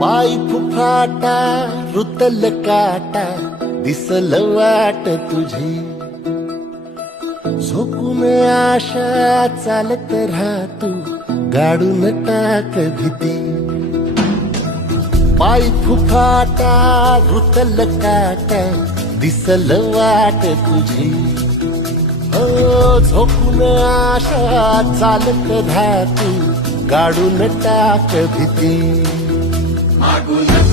पाय फुफाटा रुतल काटा दिसल वाट तुझी झोपून आशा चालत राहा तू गाडून टाक भीती पाय फुफाटा रुतल काटा दिसल वाट तुझी झोपून आशा चालत राहा तू गाडून टाक भीती मागून